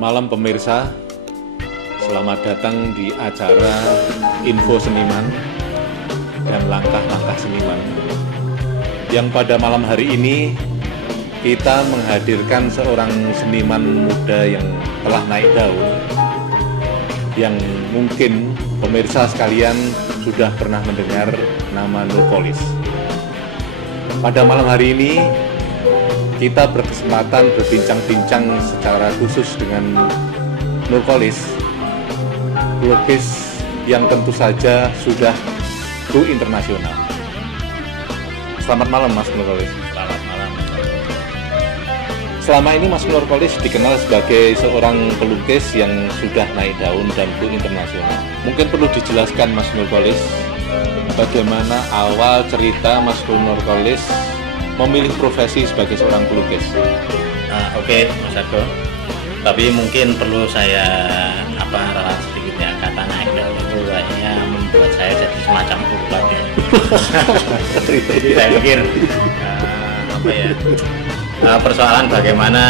malam pemirsa, selamat datang di acara Info Seniman dan Langkah-Langkah Seniman. Yang pada malam hari ini kita menghadirkan seorang seniman muda yang telah naik daun, yang mungkin pemirsa sekalian sudah pernah mendengar nama Nurcholish. Pada malam hari ini kita berkesempatan berbincang-bincang secara khusus dengan Nurcholish, pelukis yang tentu saja sudah go internasional. Selamat malam Mas Nurcholish. Selamat malam. Selama ini Mas Nurcholish dikenal sebagai seorang pelukis yang sudah naik daun dan go internasional. Mungkin perlu dijelaskan Mas Nurcholish, bagaimana awal cerita Mas Nurcholish memilih profesi sebagai seorang pelukis. Oke, Mas Argo. Tapi mungkin perlu saya ralat sedikit ya, kata naik daun itu kayaknya membuat saya jadi semacam ubat ya. Jadi saya pikir persoalan bagaimana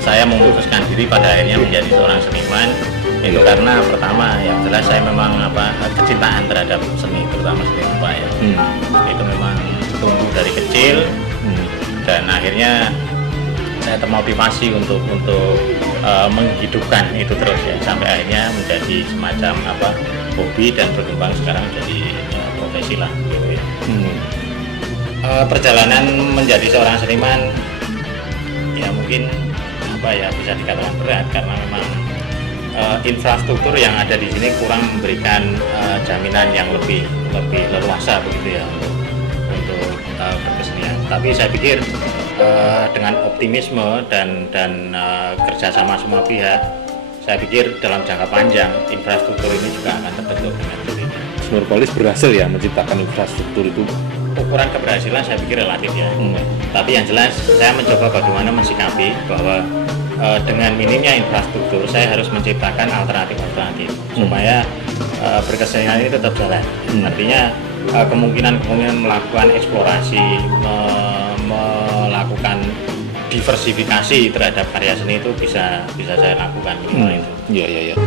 saya memutuskan diri pada akhirnya menjadi seorang seniman itu karena pertama yang jelas saya memang kecintaan terhadap seni, terutama seni rupa ya. Itu memang tumbuh dari kecil. Dan akhirnya saya termotivasi untuk menghidupkan itu terus ya, sampai akhirnya menjadi semacam hobi dan berkembang sekarang menjadi profesi lah gitu ya. Perjalanan menjadi seorang seniman ya mungkin bisa dikatakan berat karena memang infrastruktur yang ada di sini kurang memberikan jaminan yang lebih leluasa begitu ya untuk berkesenian. Tapi saya pikir dengan optimisme dan kerjasama semua pihak, saya pikir dalam jangka panjang infrastruktur ini juga akan terbentuk dengan sendirinya. Nurcholish berhasil ya menciptakan infrastruktur itu. Ukuran keberhasilan saya pikir relatif ya. Tapi yang jelas saya mencoba bagaimana mensikapi bahwa dengan minimnya infrastruktur saya harus menciptakan alternatif supaya berkesenian ini tetap jalan. Artinya kemungkinan melakukan eksplorasi, melakukan diversifikasi terhadap karya seni itu bisa saya lakukan minimal itu. Iya.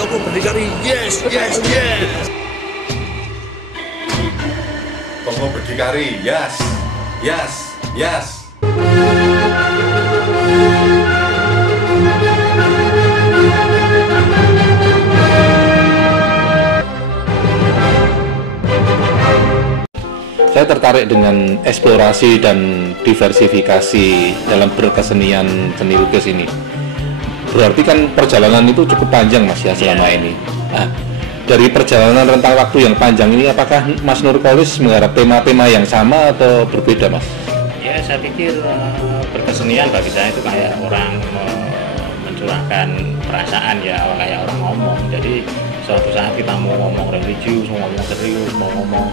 Kamu berdikari, yes. Toko berdikari, yes. Saya tertarik dengan eksplorasi dan diversifikasi dalam berkesenian seni lukis ini. Berarti kan perjalanan itu cukup panjang Mas ya selama ini. Dari perjalanan rentang waktu yang panjang ini, apakah Mas Nurcholish menggarap tema-tema yang sama atau berbeda Mas? Ya saya pikir berkesenian bagi saya itu kayak orang mencurahkan perasaan ya, kayak orang ngomong. Jadi suatu saat kita mau ngomong religius, mau ngomong serius, mau ngomong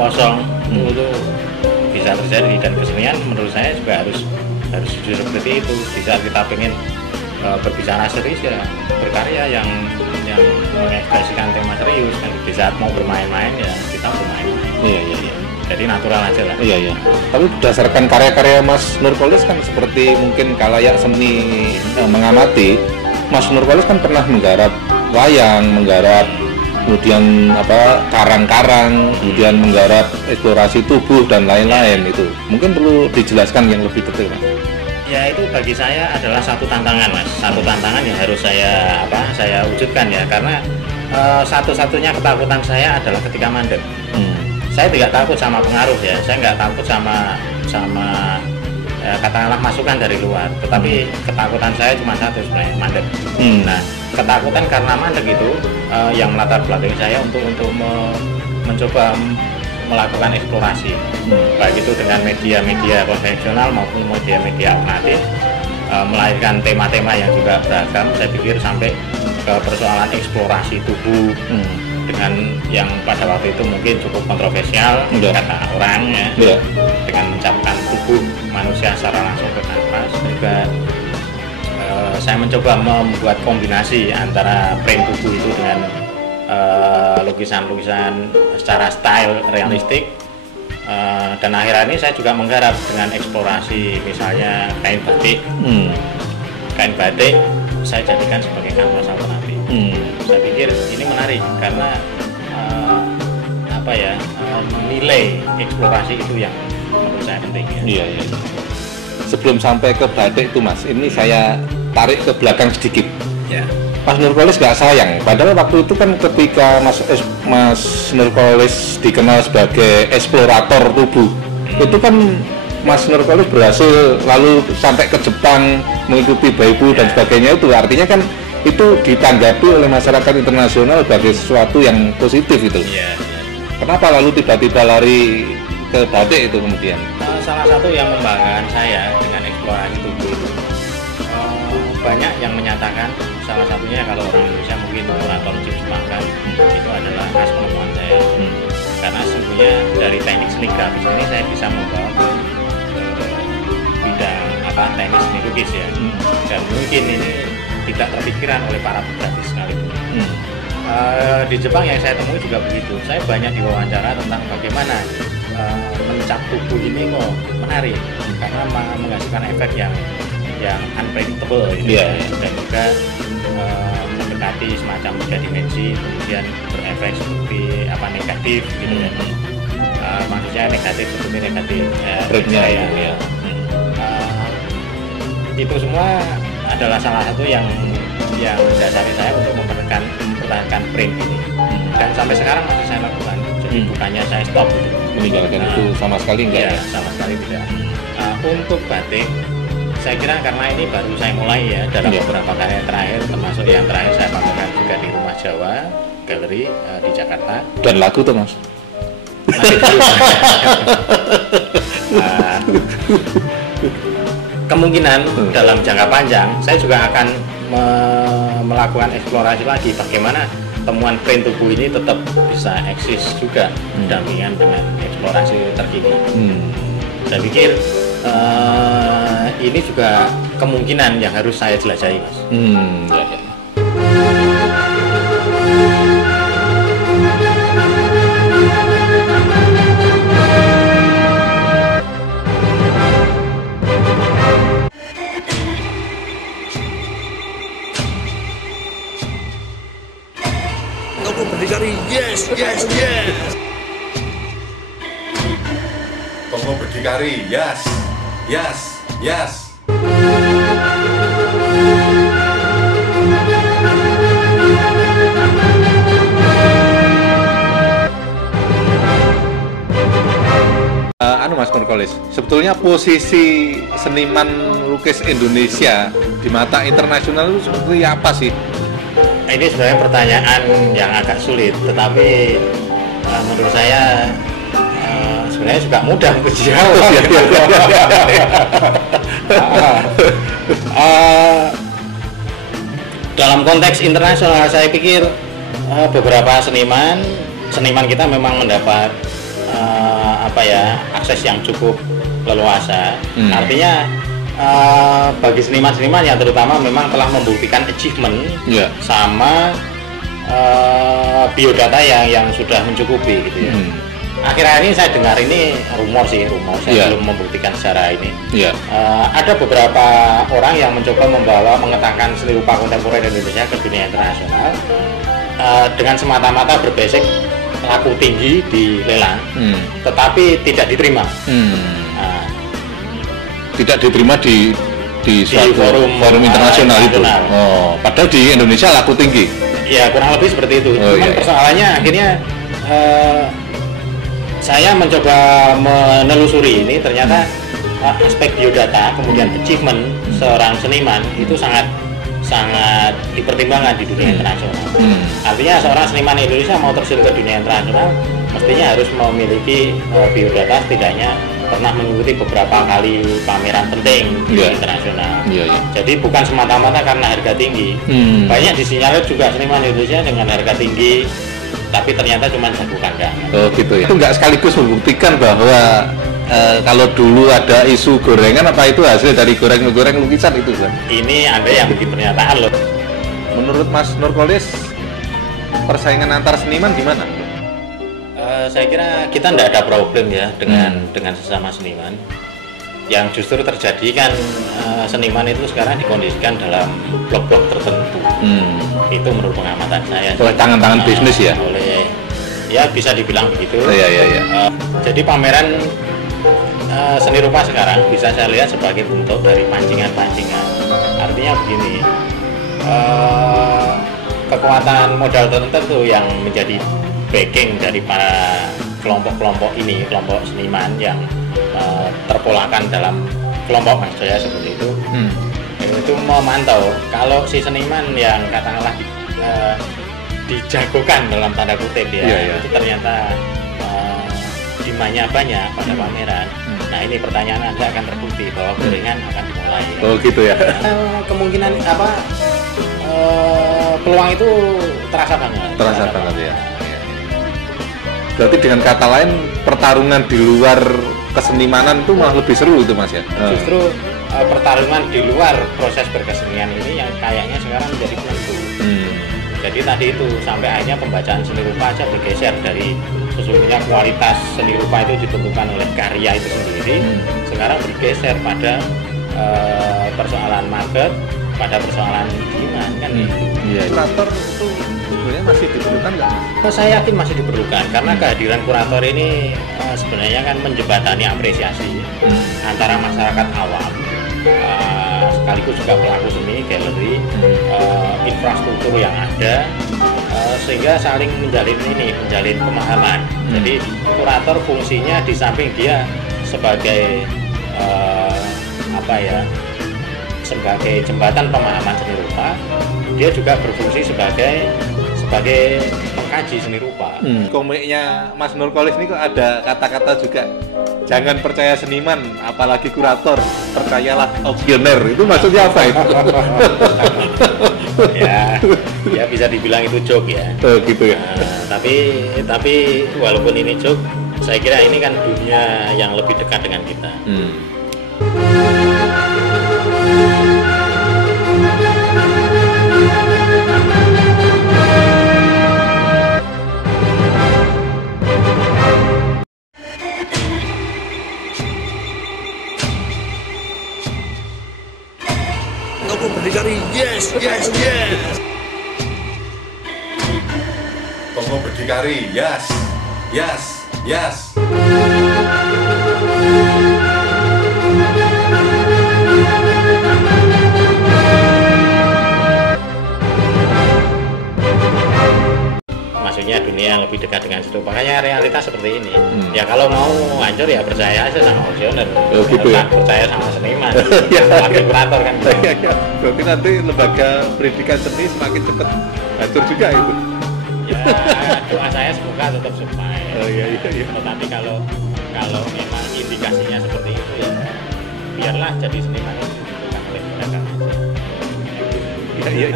kosong, itu bisa terjadi. Dan kesenian menurut saya juga harus jujur seperti itu. Di saat kita pengen berbicara serius ya berkarya yang mengekspresikan tema serius, kan di saat mau bermain-main ya kita bermain-main. Iya. Jadi natural aja lah. Iya. Tapi berdasarkan karya-karya Mas Nurcholish kan seperti mungkin kalayak seni mengamati, Mas Nurcholish kan pernah menggarap wayang, menggarap kemudian karang-karang, kemudian menggarap eksplorasi tubuh dan lain-lain. Itu mungkin perlu dijelaskan yang lebih detail. Ya itu bagi saya adalah satu tantangan Mas, satu tantangan yang harus saya wujudkan ya, karena satu-satunya ketakutan saya adalah ketika mandek. Saya tidak takut sama pengaruh ya, saya nggak takut sama katakanlah masukan dari luar, tetapi ketakutan saya cuma satu sebenarnya, mandek. Nah ketakutan karena mandek itu yang melatar belakangi saya untuk mencoba melakukan eksplorasi, baik itu dengan media-media konvensional maupun media-media alternatif, melahirkan tema-tema yang juga beragam. Saya pikir sampai ke persoalan eksplorasi tubuh dengan yang pada waktu itu mungkin cukup kontroversial kata orang ya, dengan mencapai tubuh manusia manusia secara langsung ke kanvas. Juga saya mencoba membuat kombinasi antara print tubuh itu dengan lukisan-lukisan secara style realistik. Dan akhir ini saya juga menggarap dengan eksplorasi misalnya kain batik. Kain batik saya jadikan sebagai kanvas alternatif. Saya pikir ini menarik karena nilai eksplorasi itu yang menurut saya penting ya. Iya. Sebelum sampai ke batik itu Mas, ini saya tarik ke belakang sedikit. Ya. Mas Nurkolis nggak sayang, padahal waktu itu kan ketika Mas Nurkolis dikenal sebagai eksplorator tubuh, itu kan Mas Nurkolis berhasil lalu sampai ke Jepang mengikuti Baibu dan sebagainya, itu artinya kan itu ditanggapi oleh masyarakat internasional sebagai sesuatu yang positif itu. Iya. Kenapa lalu tiba-tiba lari ke batik itu kemudian? Salah satu yang membanggakan saya dengan eksplorasi tubuh itu, banyak yang menyatakan, salah satunya kalau orang Indonesia mungkin atau Chips Pangkat, itu adalah khas penemuan saya. Karena sesungguhnya dari teknik seni grafis ini saya bisa membawa ke bidang teknik seni lukis ya. Dan mungkin ini tidak terpikirkan oleh para grafis sekali itu. Di Jepang yang saya temui juga begitu. Saya banyak diwawancara tentang bagaimana mencap tubuh ini kok menarik karena menghasilkan efek yang unpredictable gitu ya. Dan juga mendekati semacam 3 dimensi, kemudian berefek seperti negatif gitu ya. Maksudnya negatif seperti negatif breaknya ya. Itu semua adalah salah satu yang mendasari saya untuk mempertahankan print ini. Dan sampai sekarang masih saya lakukan. Jadi bukannya saya stop gitu. Meninggalkan itu sama sekali enggak ya? Sama sekali tidak. Untuk batik, saya kira karena ini baru saya mulai ya dalam beberapa karya terakhir, termasuk yang terakhir saya pamerkan juga di Rumah Jawa Galeri di Jakarta. Dan lagu tuh Mas? Masih dulu. Kemungkinan dalam jangka panjang saya juga akan melakukan eksplorasi lagi bagaimana temuan print tubuh ini tetap bisa eksis juga berdampingan dengan eksplorasi terkini. Saya pikir ini juga kemungkinan yang harus saya jelajahi, Mas. Ya. Toko berdikari, yes. Toko berdikari, yes. Mas Nurkolis, sebetulnya posisi seniman lukis Indonesia di mata internasional itu seperti apa sih? Ini sebenarnya pertanyaan yang agak sulit, tetapi menurut saya sebenarnya juga mudah untuk dijawab. Dalam konteks internasional, saya pikir beberapa seniman kita memang mendapat akses yang cukup leluasa. Artinya bagi seniman-seniman yang terutama memang telah membuktikan achievement sama biodata yang sudah mencukupi gitu ya. Akhir-akhir ini saya dengar ini rumor, saya belum membuktikan secara ini. Ada beberapa orang yang mencoba mengetangkan seni rupa kontemporer Indonesia ke dunia internasional dengan semata-mata berbasis laku tinggi di lelang, tetapi tidak diterima. Tidak diterima di suatu forum internasional itu. Padahal di Indonesia laku tinggi. Ya kurang lebih seperti itu. Cuman persoalannya akhirnya saya mencoba menelusuri ini, ternyata aspek biodata kemudian achievement seorang seniman itu sangat dipertimbangkan di dunia internasional. Artinya seorang seniman Indonesia mau terjun ke dunia internasional mestinya harus memiliki biodata setidaknya pernah mengikuti beberapa kali pameran penting di internasional. Jadi bukan semata-mata karena harga tinggi. Banyak disinyalir juga seniman Indonesia dengan harga tinggi, tapi ternyata cuma jago kandang. Oh gitu ya. Itu nggak sekaligus membuktikan bahwa kalau dulu ada isu gorengan, apa itu hasil dari goreng lukisan itu, Bang? Ini Anda yang bikin pernyataan loh. Menurut Mas Nurkolis, persaingan antar seniman gimana? Saya kira kita tidak ada problem ya dengan sesama seniman. Yang justru terjadi kan seniman itu sekarang dikondisikan dalam blok-blok tertentu. Itu menurut pengamatan saya. Oleh tangan-tangan bisnis ya? Ya bisa dibilang begitu. Iya. Jadi pameran seni rupa sekarang bisa saya lihat sebagai bentuk dari pancingan-pancingan. Artinya begini, kekuatan modal tertentu yang menjadi backing dari para kelompok-kelompok ini, kelompok seniman yang terpolakan dalam kelompok Mas Jaya seperti itu. Itu memantau kalau si seniman yang katakanlah dijagokan dalam tanda kutip ya, itu ternyata demandnya banyak pada pameran. Nah ini pertanyaan Anda akan terbukti bahwa gorengan akan dimulai. Oh gitu ya. Kemungkinan peluang itu terasa banget. Terasa banget ya. Berarti dengan kata lain pertarungan di luar kesenimanan itu malah lebih seru itu Mas ya? Justru pertarungan di luar proses berkesenian ini yang kayaknya sekarang menjadi penentu. Jadi tadi itu sampai akhirnya pembacaan seni rupa aja bergeser dari sesungguhnya kualitas seni rupa itu ditentukan oleh karya itu sendiri, sekarang bergeser pada persoalan market, pada persoalan demand kan. Iya. Kurator itu sebenarnya masih diperlukan nggak Mas? Saya yakin masih diperlukan karena kehadiran kurator ini sebenarnya kan menjembatani apresiasi antara masyarakat awam, sekaligus juga pelaku seni, galeri, infrastruktur yang ada, sehingga saling menjalin pemahaman. Jadi kurator fungsinya di samping dia sebagai sebagai jembatan pemahaman seni rupa, dia juga berfungsi sebagai pengkaji seni rupa. Komiknya Mas Nurkolis ini kok ada kata-kata juga, jangan percaya seniman, apalagi kurator, percayalah auksioner. Itu maksudnya apa itu? ya bisa dibilang itu joke ya. Gitu ya. Tapi walaupun ini joke, saya kira ini kan dunia yang lebih dekat dengan kita. Kamu berdikari, yes. Tonggo berdikari, yes. Maksudnya dunia yang lebih dekat dengan situ. Makanya realitas seperti ini. Ya kalau mau hancur ya percaya aja sama auksioner. Gitu ya. Percaya sama seniman. Lagi kurator kan. Berarti nanti lembaga pendidikan seni semakin cepat hancur juga itu. Ya doa saya semoga tetap survive. Iya. Tetapi kalau memang indikasinya seperti itu ya biarlah jadi seniman itu bukan oleh pedagang aja. Iya.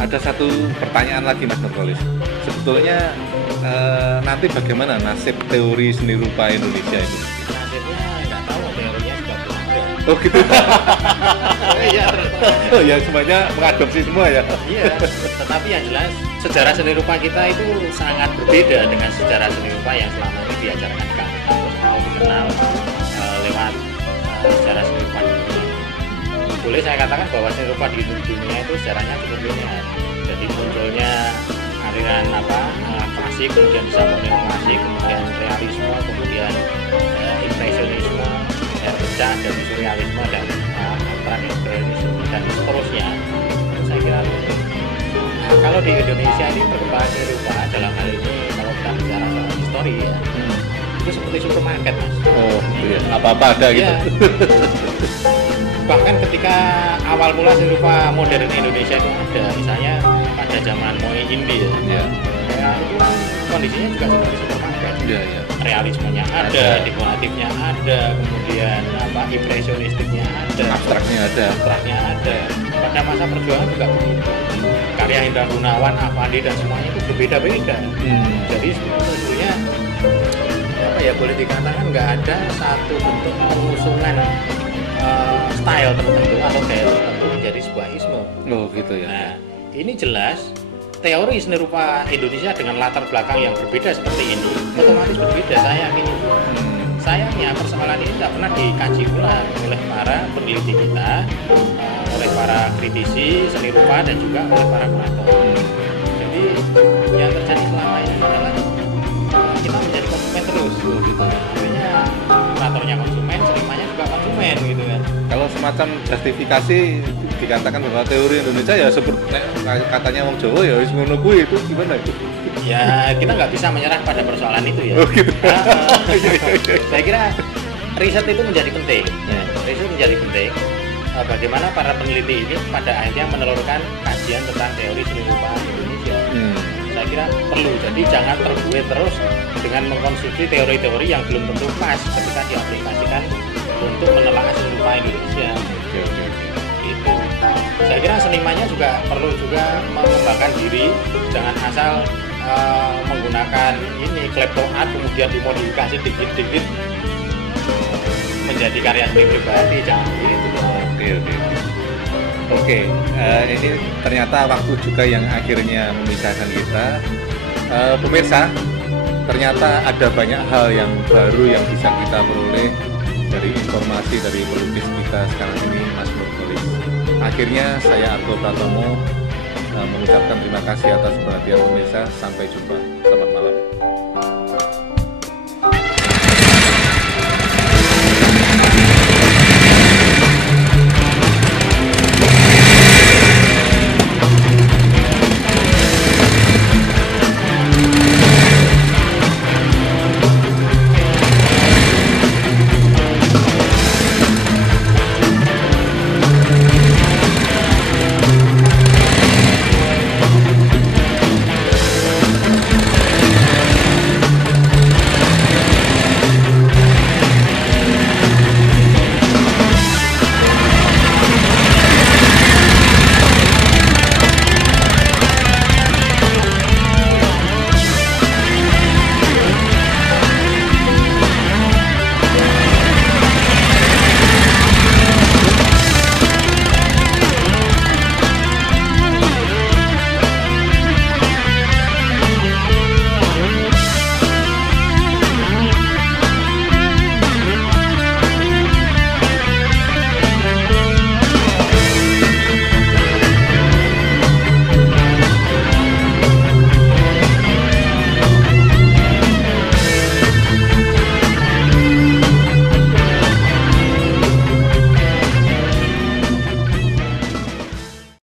Ada satu pertanyaan lagi Mas Nurkolis. Sebetulnya nanti bagaimana nasib teori seni rupa Indonesia itu? Nasibnya nggak tahu, teorinya juga belum ada. Oh gitu. Iya. Ya semuanya mengadopsi semua ya. Iya. Tetapi yang jelas sejarah seni rupa kita itu sangat berbeda dengan sejarah seni rupa yang selama ini diajarkan di kampus atau dikenal lewat sejarah seni rupa. Boleh saya katakan bahwa seni rupa di dunia itu sejarahnya cukup linear. Jadi munculnya aliran klasik, kemudian disambung dengan klasik, kemudian realisme, kemudian impresionisme, pecah dari surrealisme dan transimpressionisme dan seterusnya. Saya kira kalau di Indonesia ini perkembangan seni rupa dalam hal ini kalau kita bicara soal histori ya, itu seperti supermarket Mas. Oh iya, apa-apa ada gitu. Iya. Bahkan ketika awal mula seni rupa modern Indonesia itu ada, misalnya pada zaman Moi Indi ya, itu kan kondisinya juga seperti supermarket. Realismenya ada, dekoratifnya ada, kemudian impresionistiknya ada, abstraknya ada. Pada masa perjuangan juga begitu. Karya Hendra Gunawan, Avandi dan semuanya itu berbeda-beda. Jadi sebetulnya ya, boleh dikatakan nggak ada satu bentuk pengusungan style tertentu atau gaya tertentu menjadi sebuah isme. Oh gitu ya. Nah, ini jelas teori seni rupa Indonesia dengan latar belakang yang berbeda seperti ini otomatis berbeda, saya yakin itu. Sayangnya persoalan ini tidak pernah dikaji ulang oleh para peneliti kita, oleh para kritisi seni rupa dan juga oleh para kurator. Jadi yang terjadi selama ini adalah kita menjadi konsumen terus, gitu. Artinya kuratornya konsumen, senimannya juga konsumen, gitu kan. Kalau semacam justifikasi dikatakan bahwa teori Indonesia ya seperti katanya Wong Jawa ya wis ngono kuwi, itu gimana itu? Ya kita nggak bisa menyerah pada persoalan itu ya. Oh, gitu. Saya kira riset itu menjadi penting. Ya, riset menjadi penting. Bagaimana para peneliti ini pada akhirnya menelurkan kajian tentang teori seni rupa Indonesia. Saya kira perlu. Jadi jangan terbuai terus dengan mengkonsumsi teori-teori yang belum tentu pas ketika diaplikasikan untuk menelaah seni rupa Indonesia. Itu. Saya kira senimannya juga perlu juga mengembangkan diri, jangan asal menggunakan ini klepto art kemudian dimodifikasi dikit-dikit menjadi karya seni pribadi, jangan gitu. Oke, ini ternyata waktu juga yang akhirnya memisahkan kita. Pemirsa, ternyata ada banyak hal yang baru yang bisa kita peroleh dari informasi dari pelukis kita sekarang ini, Mas Nurholis. Akhirnya saya Argo Pratomo mengucapkan terima kasih atas perhatian pemirsa. Sampai jumpa. Selamat malam.